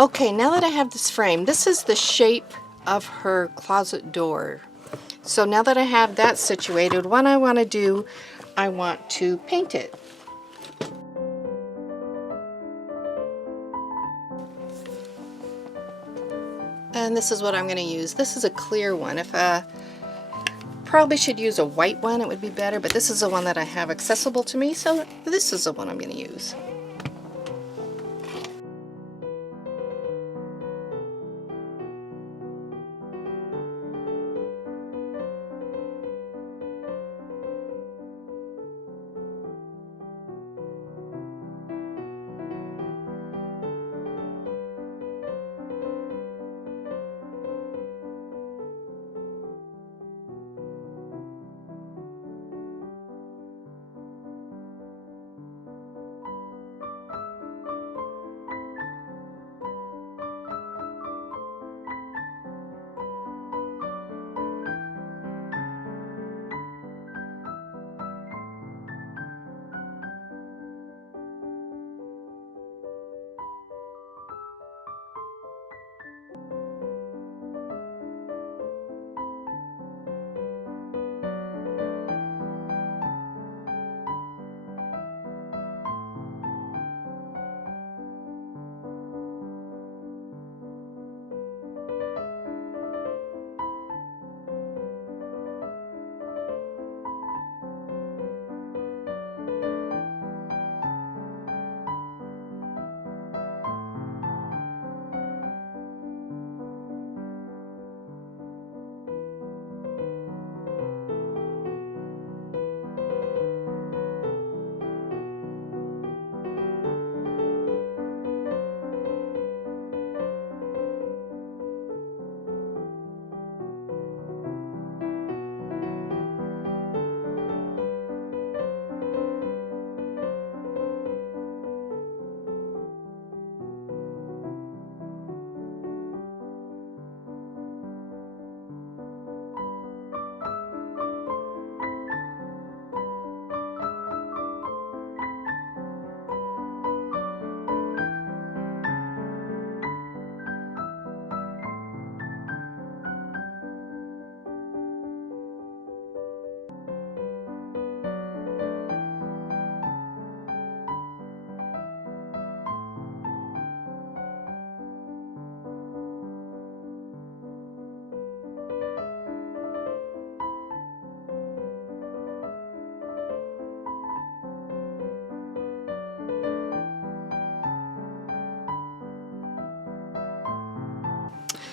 Okay, now that I have this frame, this is the shape of her closet door. So now that I have that situated, what I want to do, I want to paint it. And this is what I'm going to use. This is a clear one. If I probably should use a white one, it would be better, but this is the one that I have accessible to me, so this is the one I'm going to use.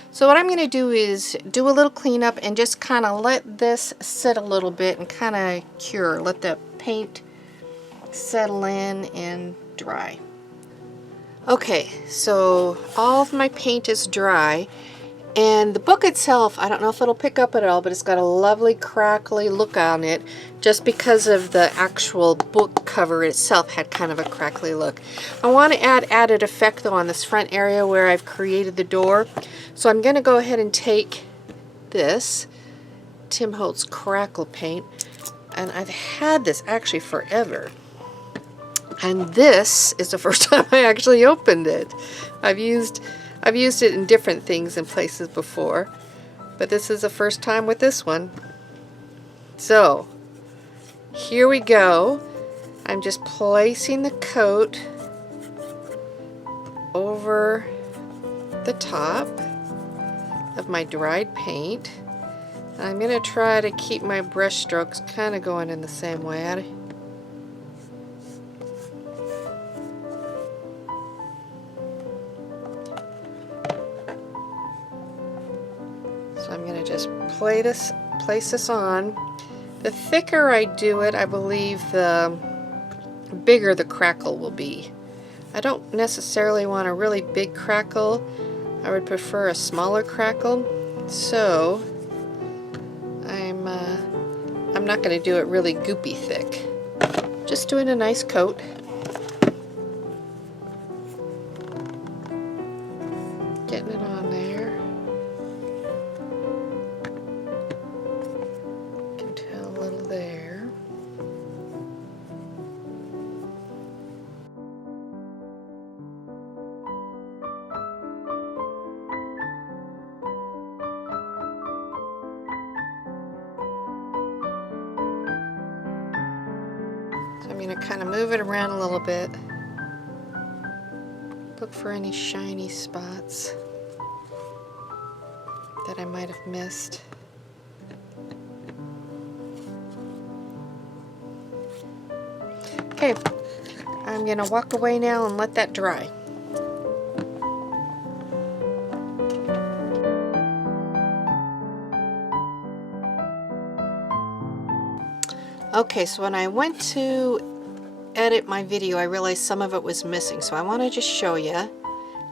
So what I'm going to do is do a little cleanup and just kind of let this sit a little bit and kind of cure. Let the paint settle in and dry. Okay, so all of my paint is dry, and the book itself, I don't know if it'll pick up at all, but it's got a lovely crackly look on it just because of the actual book cover itself had kind of a crackly look. I want to add added effect though on this front area where I've created the door. So I'm going to go ahead and take this Tim Holtz crackle paint, and I've had this actually forever. And this is the first time I actually opened it. I've used it in different things and places before, but this is the first time with this one. So here we go. I'm just placing the coat over the top of my dried paint. I'm going to try to keep my brush strokes kind of going in the same way. So I'm going to just place this on. The thicker I do it, I believe the bigger the crackle will be. I don't necessarily want a really big crackle. I would prefer a smaller crackle. So I'm not going to do it really goopy thick. Just doing a nice coat. Getting it on there. You can tell a little there. I'm going to kind of move it around a little bit. Look for any shiny spots that I might have missed. Okay, I'm going to walk away now and let that dry. Okay, so when I went to edit my video, I realized some of it was missing. So I want to just show you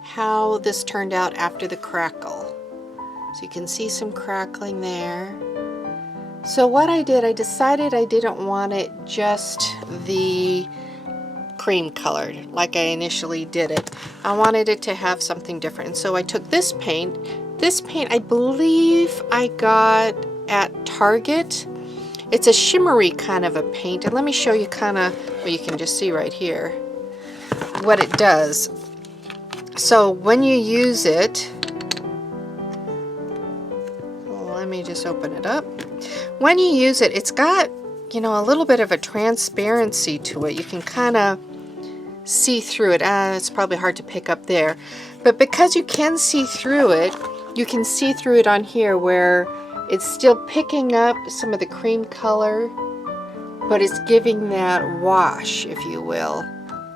how this turned out after the crackle. So you can see some crackling there. So what I did, I decided I didn't want it just the cream colored like I initially did it. I wanted it to have something different. So I took this paint. This paint I believe I got at Target. It's a shimmery kind of a paint, and let me show you kind of, well, you can just see right here what it does. So when you use it, let me just open it up. When you use it, it's got, you know, a little bit of a transparency to it. You can kind of see through it. It's probably hard to pick up there, but because you can see through it, you can see through it on here where it's still picking up some of the cream color, but it's giving that wash, if you will,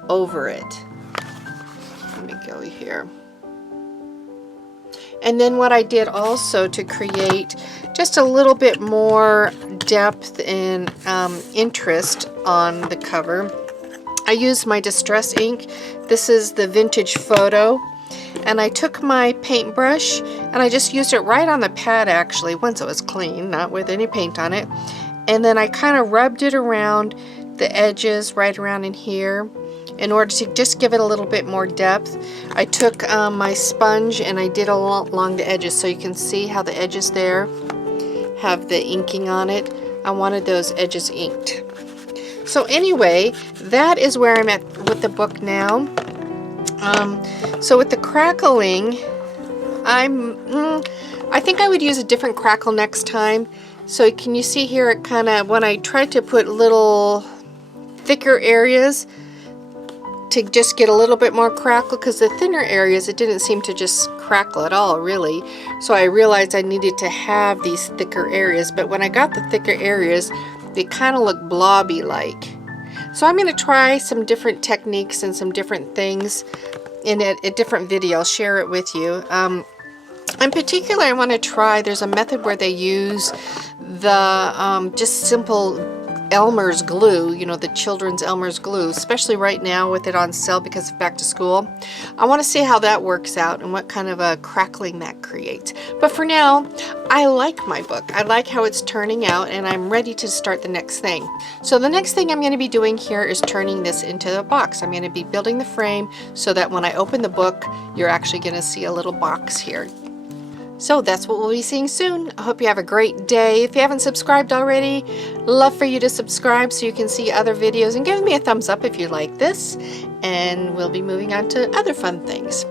over it. Let me go here. And then what I did also to create just a little bit more depth and interest on the cover, I used my Distress ink. This is the Vintage Photo. And I took my paintbrush and I just used it right on the pad, actually, once it was clean, not with any paint on it. And then I kind of rubbed it around the edges, right around in here, in order to just give it a little bit more depth. I took my sponge and I did along the edges, so you can see how the edges there have the inking on it. I wanted those edges inked. So anyway, that is where I'm at with the book now. So with the crackling, I think I would use a different crackle next time. So can you see here, it kind of, when I tried to put little thicker areas to just get a little bit more crackle, because the thinner areas, it didn't seem to just crackle at all, really. So I realized I needed to have these thicker areas, but when I got the thicker areas, they kind of look blobby like. So I'm going to try some different techniques and some different things in a different video. I'll share it with you. In particular, I want to try, there's a method where they use the just simple Elmer's glue, you know, the children's Elmer's glue, especially right now with it on sale because of back to school. I want to see how that works out and what kind of a crackling that creates. But for now, I like my book. I like how it's turning out, and I'm ready to start the next thing. So the next thing I'm going to be doing here is turning this into a box. I'm going to be building the frame so that when I open the book, you're actually going to see a little box here. So that's what we'll be seeing soon. I hope you have a great day. If you haven't subscribed already, love for you to subscribe so you can see other videos, and give me a thumbs up if you like this, and we'll be moving on to other fun things.